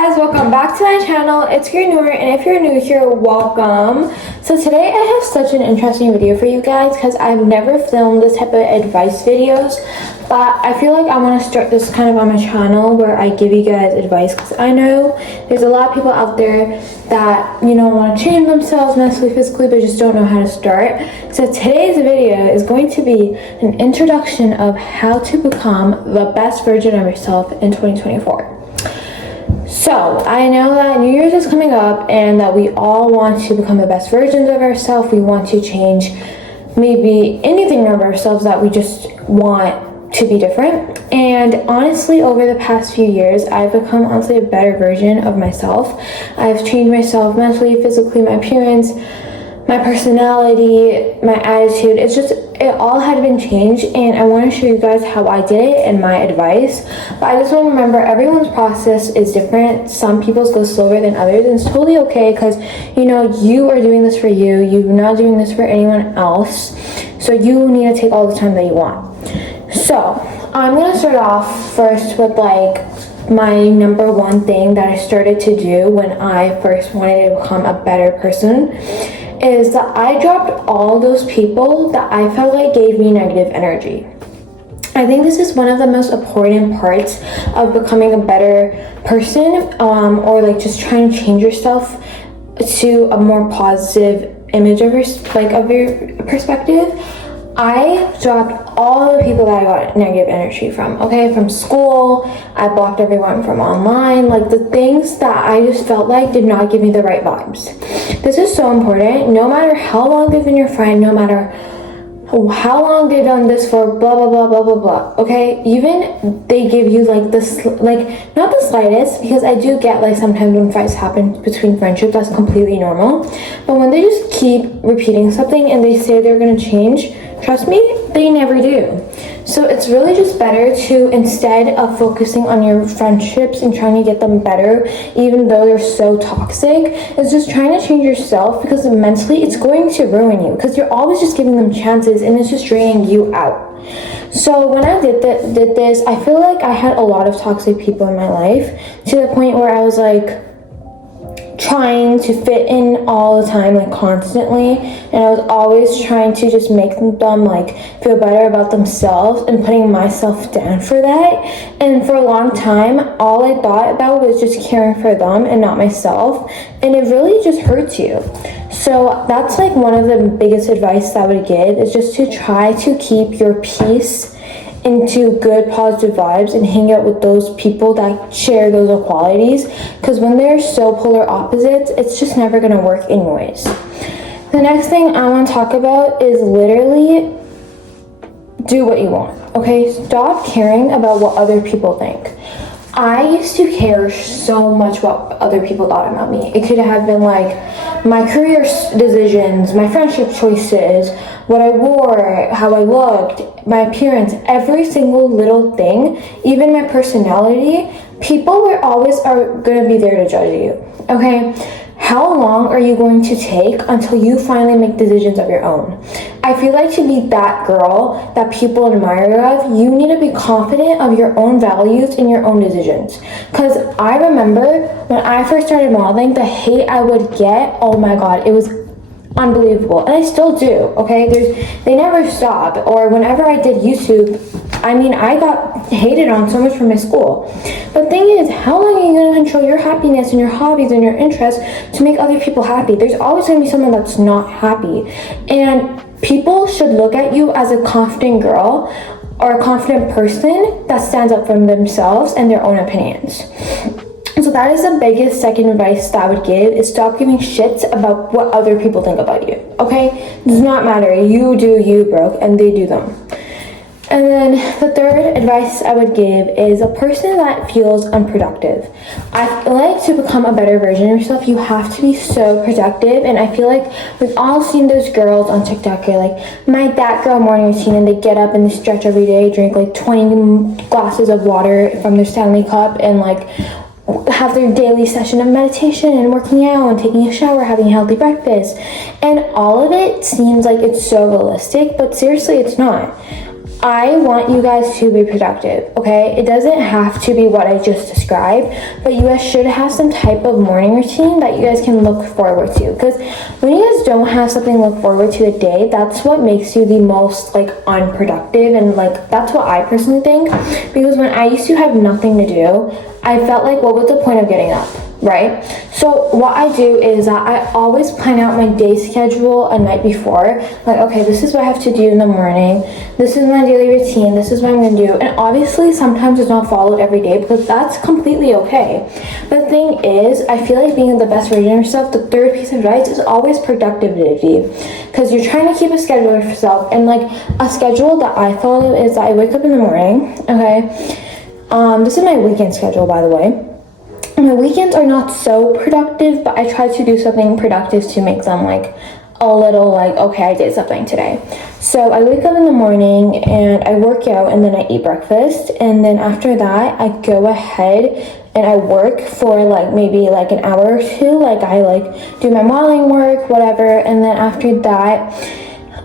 guys, welcome back to my channel. It's gurnoors, and if you're new here, welcome. So today I have such an interesting video for you guys because I've never filmed this type of advice videos, but I feel like I want to start this kind of on my channel where I give you guys advice, because I know there's a lot of people out there that, you know, want to change themselves mentally, physically, but just don't know how to start. So today's video is going to be an introduction of how to become the best version of yourself in 2024. So I know that New Year's is coming up and that we all want to become the best versions of ourselves. We want to change maybe anything of ourselves that we just want to be different. And honestly, over the past few years, I've become honestly a better version of myself. I've changed myself mentally, physically, my appearance, my personality, my attitude. It all had been changed, and I want to show you guys how I did it and my advice. But I just want to remember, everyone's process is different. Some people's go slower than others, and it's totally okay, because you know, you are doing this for you. You're not doing this for anyone else, so you need to take all the time that you want. So I'm gonna start off first with like my number one thing that I started to do when I first wanted to become a better person, is that I dropped all those people that I felt like gave me negative energy. I think this is one of the most important parts of becoming a better person, or like just trying to change yourself to a more positive image of your perspective. I dropped all the people that I got negative energy from, okay? From school, I blocked everyone from online, like the things that I just felt like did not give me the right vibes. This is so important. No matter how long they've been your friend, no matter how long they've done this for, blah, blah, blah, blah, blah, blah, okay? Even they give you like this, like, not the slightest, because I do get like sometimes when fights happen between friendships, that's completely normal. But when they just keep repeating something and they say they're gonna change, trust me, they never do. So it's really just better to, instead of focusing on your friendships and trying to get them better, even though they're so toxic, is just trying to change yourself, because mentally it's going to ruin you, because you're always just giving them chances and it's just draining you out. So when I did this, I feel like I had a lot of toxic people in my life, to the point where I was like trying to fit in all the time, like constantly, and I was always trying to just make them like feel better about themselves and putting myself down for that. And for a long time, all I thought about was just caring for them and not myself, and it really just hurts you. So that's like one of the biggest advice that I would give, is just to try to keep your peace into good positive vibes and hang out with those people that share those qualities, because when they're so polar opposites, it's just never going to work anyways. The next thing I want to talk about is literally do what you want, okay? Stop caring about what other people think. I used to care so much what other people thought about me. It could have been like my career decisions, my friendship choices, what I wore, how I looked, my appearance, every single little thing, even my personality. People are going to be there to judge you, okay? How long are you going to take until you finally make decisions of your own? I feel like to be that girl that people admire of, you need to be confident of your own values and your own decisions. Because I remember when I first started modeling, the hate I would get, oh my god, it was unbelievable. And I still do, okay? They never stop. Or whenever I did YouTube, I mean, I got hated on so much from my school. But the thing is, how long are you going to control your happiness and your hobbies and your interests to make other people happy? There's always going to be someone that's not happy. And people should look at you as a confident girl or a confident person that stands up for themselves and their own opinions. So that is the biggest second advice that I would give, is stop giving shits about what other people think about you, okay? It does not matter. You do you, bro, and they do them. And then the third advice I would give is a person that feels unproductive. I feel like to become a better version of yourself, you have to be so productive. And I feel like we've all seen those girls on TikTok who are like, my that girl morning routine, and they get up and they stretch every day, drink like 20 glasses of water from their Stanley cup, and like have their daily session of meditation and working out and taking a shower, having a healthy breakfast. And all of it seems like it's so realistic, but seriously, it's not. I want you guys to be productive, okay? It doesn't have to be what I just described, but you guys should have some type of morning routine that you guys can look forward to. Because when you guys don't have something to look forward to a day, that's what makes you the most like unproductive, and like that's what I personally think. Because when I used to have nothing to do, I felt like, what was the point of getting up? Right? So what I do is that I always plan out my day schedule a night before. Like, okay, this is what I have to do in the morning. This is my daily routine. This is what I'm going to do. And obviously, sometimes it's not followed every day, because that's completely okay. But the thing is, I feel like being the best version of yourself, the third piece of advice is always productivity. Because you're trying to keep a schedule for yourself. And like a schedule that I follow is that I wake up in the morning, okay? This is my weekend schedule, by the way. My weekends are not so productive, but I try to do something productive to make them like a little like, okay, I did something today. So I wake up in the morning and I work out, and then I eat breakfast, and then after that I go ahead and I work for like maybe like an hour or two. Like I like do my modeling work, whatever, and then after that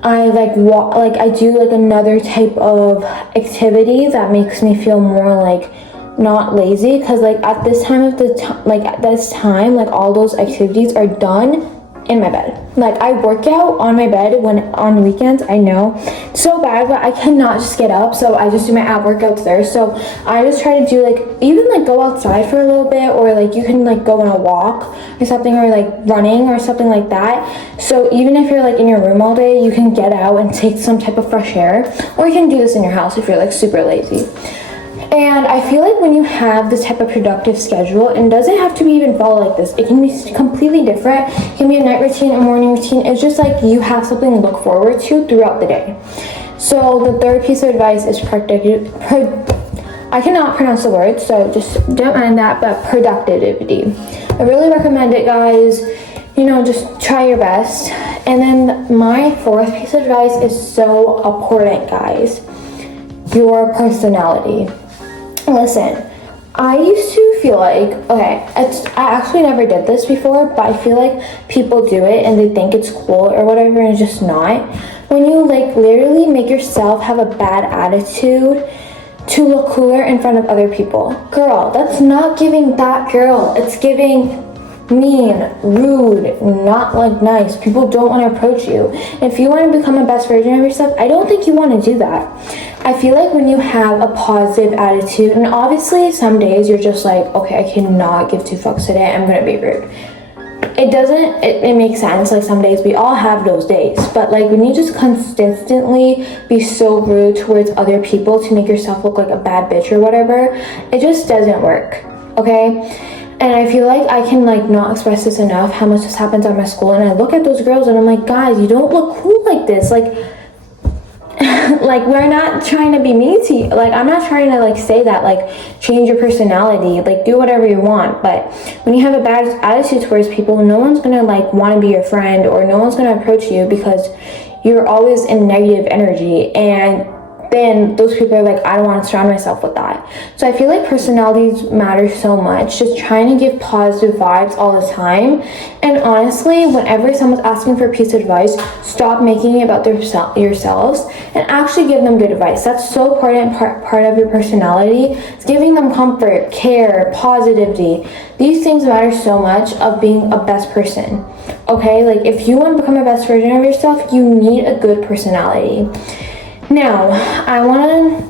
I like walk, like I do like another type of activity that makes me feel more like not lazy, because like at this time of the like all those activities are done in my bed. Like I work out on my bed when on weekends. I know it's so bad, but I cannot just get up, so I just do my ab workouts there. So I just try to do like even like go outside for a little bit, or like you can like go on a walk or something, or like running or something like that. So even if you're like in your room all day, you can get out and take some type of fresh air, or you can do this in your house if you're like super lazy. And I feel like when you have this type of productive schedule, and it doesn't have to be even follow like this, it can be completely different. It can be a night routine, a morning routine. It's just like you have something to look forward to throughout the day. So the third piece of advice is I cannot pronounce the word, so just don't mind that, but productivity. I really recommend it, guys. You know, just try your best. And then my fourth piece of advice is so important, guys. Your personality. Listen, I used to feel like, okay, I actually never did this before, but I feel like people do it and they think it's cool or whatever, and it's just not. When you like literally make yourself have a bad attitude to look cooler in front of other people. Girl, that's not giving that girl. It's giving mean, rude, not like nice. People don't want to approach you. If you want to become a best version of yourself, I don't think you want to do that. I feel like when you have a positive attitude, and obviously some days you're just like, okay, I cannot give two fucks today, I'm gonna be rude. It makes sense, like some days we all have those days, but like when you just consistently be so rude towards other people to make yourself look like a bad bitch or whatever, it just doesn't work, okay? And I feel like I can like not express this enough, how much this happens at my school, and I look at those girls and I'm like, guys, you don't look cool like this. Like like we're not trying to be mean to you. Like I'm not trying to like say that like change your personality, like do whatever you want, but when you have a bad attitude towards people, no one's gonna like want to be your friend, or no one's gonna approach you because you're always in negative energy, and then those people are like, I don't want to surround myself with that. So I feel like personalities matter so much. Just trying to give positive vibes all the time. And honestly, whenever someone's asking for a piece of advice, stop making it about yourselves and actually give them good advice. That's so important part of your personality. It's giving them comfort, care, positivity. These things matter so much of being a best person. Okay, like if you want to become a best version of yourself, you need a good personality. Now, I want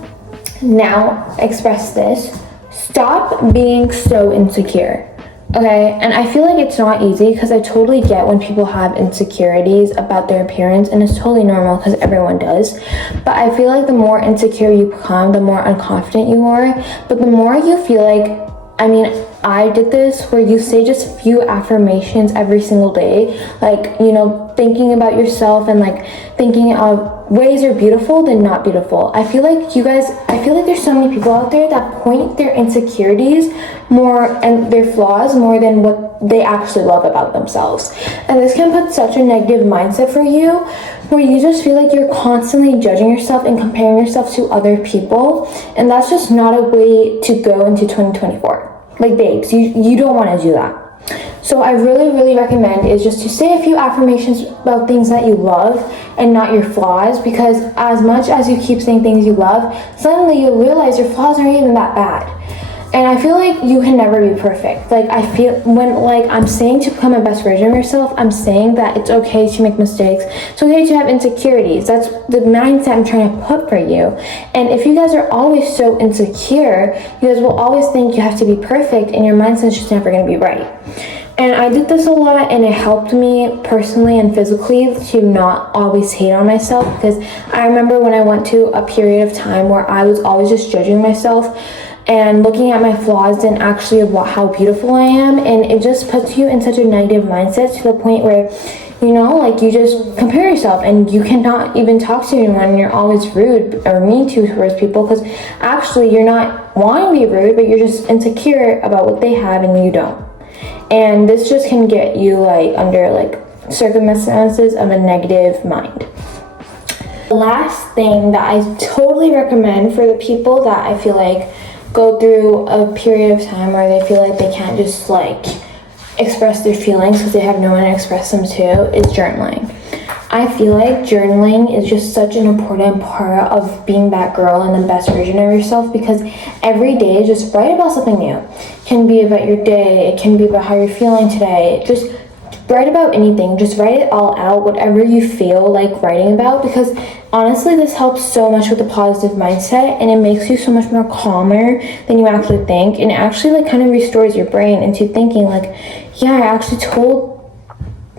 to express this. Stop being so insecure, okay? And I feel like it's not easy, because I totally get when people have insecurities about their appearance, and it's totally normal because everyone does. But I feel like the more insecure you become, the more unconfident you are. But the more you feel like, I mean, I did this where you say just a few affirmations every single day, like, you know, thinking about yourself and like thinking of ways you're beautiful than not beautiful. I feel like there's so many people out there that point their insecurities more and their flaws more than what they actually love about themselves. And this can put such a negative mindset for you, where you just feel like you're constantly judging yourself and comparing yourself to other people. And that's just not a way to go into 2024. Like, babes, you don't want to do that. So I really recommend is just to say a few affirmations about things that you love and not your flaws, because as much as you keep saying things you love, suddenly you'll realize your flaws aren't even that bad. And I feel like you can never be perfect. Like, I feel when, like, I'm saying to become a best version of yourself, I'm saying that it's okay to make mistakes. It's okay to have insecurities. That's the mindset I'm trying to put for you. And if you guys are always so insecure, you guys will always think you have to be perfect, and your mindset's just never going to be right. And I did this a lot, and it helped me personally and physically to not always hate on myself, because I remember when I went to a period of time where I was always just judging myself and looking at my flaws and actually how beautiful I am, and it just puts you in such a negative mindset to the point where, you know, like, you just compare yourself and you cannot even talk to anyone, and you're always rude or mean towards people, because actually you're not wanting to be rude, but you're just insecure about what they have and you don't. And this just can get you like under like circumstances of a negative mind. The last thing that I totally recommend for the people that I feel like go through a period of time where they feel like they can't just like express their feelings because they have no one to express them to is journaling. I feel like journaling is just such an important part of being that girl and the best version of yourself, because every day just write about something new. It can be about your day, it can be about how you're feeling today. Just write about anything. Just write it all out, whatever you feel like writing about, because honestly this helps so much with a positive mindset, and it makes you so much more calmer than you actually think, and it actually like kind of restores your brain into thinking like, yeah, I actually told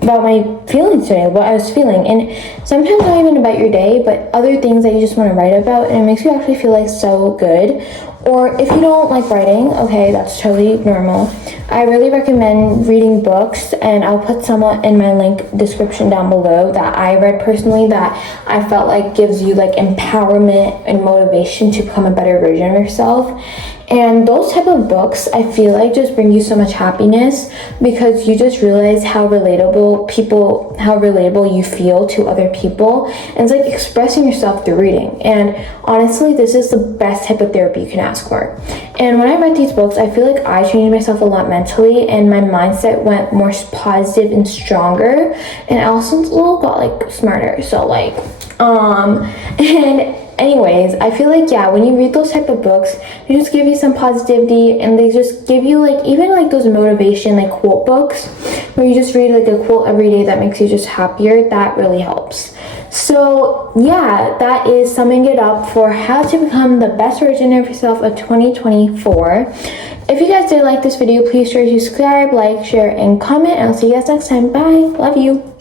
about my feelings today, what I was feeling. And sometimes not even about your day, but other things that you just want to write about, and it makes you actually feel like so good. Or if you don't like writing, okay, that's totally normal. I really recommend reading books, and I'll put some in my link description down below that I read personally that I felt like gives you like empowerment and motivation to become a better version of yourself. And those type of books, I feel like, just bring you so much happiness, because you just realize how relatable you feel to other people. And it's like expressing yourself through reading. And honestly, this is the best type of therapy you can ask for. And when I read these books, I feel like I changed myself a lot mentally, and my mindset went more positive and stronger. And I also got like smarter. So like, and anyways, I feel like, yeah, when you read those type of books, they just give you some positivity, and they just give you like, even like those motivation like quote books where you just read like a quote every day that makes you just happier. That really helps. So yeah, that is summing it up for how to become the best version of yourself of 2024. If you guys did like this video, please sure to subscribe, like, share, and comment, and I'll see you guys next time. Bye. Love you.